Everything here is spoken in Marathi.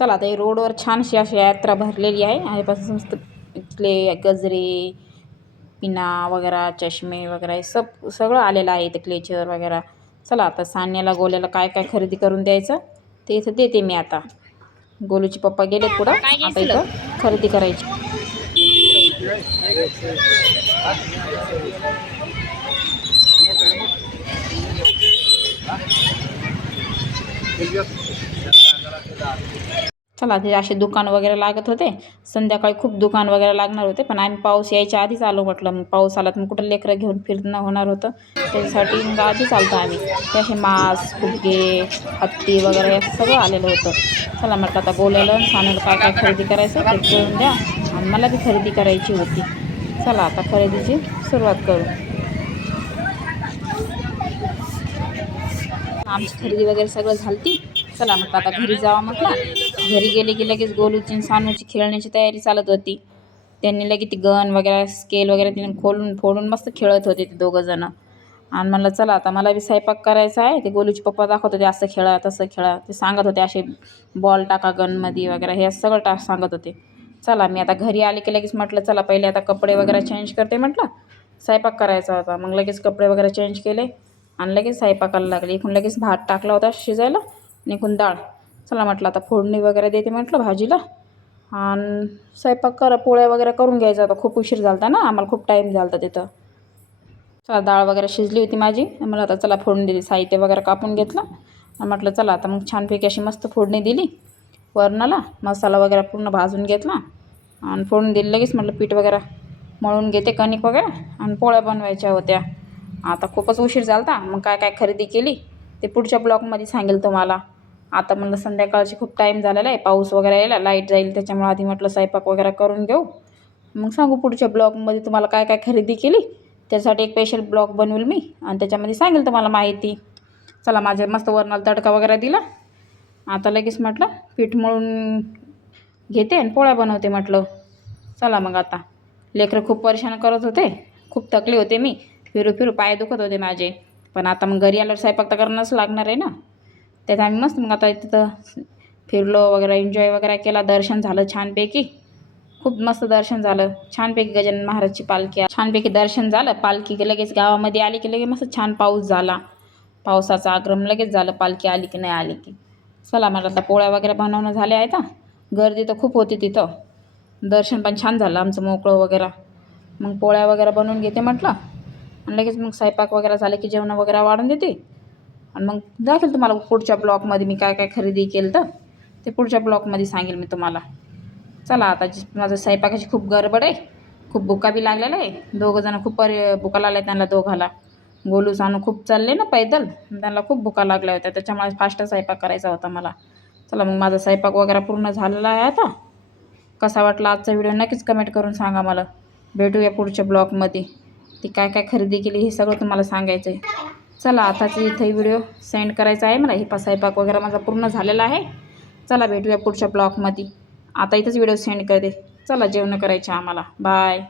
चला आता रोडवर छानशी अशी यात्रा भरलेली आहे. आधीपासून मस्त इथले गजरे, पिना वगैरे, चष्मे वगैरे सगळं आलेलं आहे. इथे क्लेचर वगैरे. चला आता सान्याला गोल्याला काय काय खरेदी करून द्यायचं ते इथं देते मी. आता गोलूचे पप्पा गेलेत पुढं. आता इथं खरेदी करायची. चला ते असे दुकान वगैरे लागत होते. संध्याकाळी खूप दुकान वगैरे लागणार होते, पण आम्ही पाऊस यायच्या आधीच आलो. म्हटलं मग पाऊस आला तर मग कुठं लेकरं घेऊन फिरणं होणार होतं, त्याच्यासाठी मग आधीच आलतो आम्ही. ते असे मास्क, फुगे, हत्ती वगैरे हे सगळं आलेलं होतं. चला म्हटलं आता गोल्याला सान्याला काय काय खरेदी करायचं ते करून द्या, आणि मला बी खरेदी करायची होती. चला आता खरेदीची सुरुवात करू. आमची खरेदी वगैरे सगळं झालती. चला म्हटलं आता घरी जावा. म्हटलं घरी गेले की लगेच गोलूची आणि सानूची खेळण्याची तयारी चालत होती. त्यांनी लगेच ती गन वगैरे, स्केल वगैरे तिने खोलून फोडून मस्त खेळत होते ते दोघं जण. आणि म्हणलं चला आता मला बी स्वयंपाक करायचा आहे. ते गोलूचे पप्पा दाखवत होते असं खेळा तसं खेळा. ते सांगत होते असे बॉल टाका गनमध्ये वगैरे, हे सगळं सांगत होते. चला मी आता घरी आले की लगेच म्हटलं चला पहिले आता कपडे वगैरे चेंज करते. म्हटलं स्वयंपाक करायचा होता. मग लगेच कपडे वगैरे चेंज केले आणि लगेच स्वयंपाकाला लागले. इकडून लगेच भात टाकला होता शिजायला आणि इकडून डाळ. चला म्हटलं आता फोडणी वगैरे देते म्हटलं भाजीला, आणि स्वयंपाक करा पोळ्या वगैरे करून घ्यायचा होता. खूप उशीर झाला होता ना, आम्हाला खूप टाईम झाला होता तिथं. चला डाळ वगैरे शिजली होती माझी. मला आता चला फोडणी दिली, साहित्य वगैरे कापून घेतलं आणि म्हटलं चला आता मग छानपैकी अशी मस्त फोडणी दिली. वरणाला मसाला वगैरे पूर्ण भाजून घेतला आणि फोडणी दिली. लगेच म्हटलं पीठ वगैरे मळून घेते, कणिक वगैरे, आणि पोळ्या बनवायच्या होत्या. आता खूपच उशीर झाला होता. मग काय काय खरेदी केली ते पुढच्या ब्लॉगमध्ये सांगेल तुम्हाला. आता म्हणलं संध्याकाळची खूप टाईम झालेला आहे, पाऊस वगैरे यायला, लाईट जाईल, त्याच्यामुळे आधी म्हटलं स्वयंपाक वगैरे करून घेऊ, मग सांगू पुढच्या ब्लॉगमध्ये तुम्हाला काय काय खरेदी केली. त्यासाठी एक स्पेशल ब्लॉग बनवेल मी आणि त्याच्यामध्ये सांगेल तुम्हाला माहिती. चला माझ्या मस्त वरणाला तडका वगैरे दिला. आता लगेच म्हटलं पीठ मळून घेते आणि पोळ्या बनवते म्हटलं. चला मग आता लेकरं खूप परेशान करत होते, खूप थकले होते मी. फिरू फिरू पाय दुखत होते माझे. पण आता मग घरी आल्यावर स्वयंपाक तर करणंच लागणार आहे ना. त्यात आम्ही मस्त मग आता तिथं फिरलो वगैरे, एन्जॉय वगैरे केला. दर्शन झालं छानपैकी, खूप मस्त दर्शन झालं छानपैकी. गजानन महाराजची पालखी छानपैकी दर्शन झालं. पालखी लगेच गावामध्ये आली की लगेच मस्त छान पाऊस झाला. पावसाचा आगमन लगेच झालं, पालखी आली की नाही आली की. चला मला आता पोळ्या वगैरे बनवणं झाले आहेत. गर्दी तर खूप होती तिथं. दर्शन पण छान झालं आमचं मोकळं वगैरे. मग पोळ्या वगैरे बनवून घेते म्हटलं, आणि लगेच मग स्वयंपाक वगैरे झालं की जेवण वगैरे वाढून देते. आणि मग दाखवेल तुम्हाला पुढच्या ब्लॉगमध्ये मी काय काय खरेदी केलं तर ते पुढच्या ब्लॉगमध्ये सांगेल मी तुम्हाला. चला आता माझं स्वयंपाकाची खूप गडबड आहे, खूप भुका बी लागलेला आहे. दोघं जण खूप भुका लागल्या त्यांना दोघाला. गोलू सानू खूप चालले ना पैदल, त्यांना खूप भुका लागल्या होत्या, त्याच्यामुळे फास्ट स्वयंपाक करायचा होता मला. चला मग माझा स्वयंपाक वगैरे पूर्ण झालेला आहे. आता कसा वाटला आजचा व्हिडिओ नक्कीच कमेंट करून सांगा मला. भेटूया पुढच्या ब्लॉगमध्ये. ती काय काय खरेदी केली हे सगळं तुम्हाला सांगायचं आहे. चला आताच इथंही व्हिडिओ सेंड करायचा आहे मला. हे स्वयंपाक वगैरे माझा पूर्ण झालेला आहे. चला भेटूया पुढच्या ब्लॉगमध्ये. आता इथंच व्हिडिओ सेंड करते. चला जेवण करायचे आम्हाला. बाय.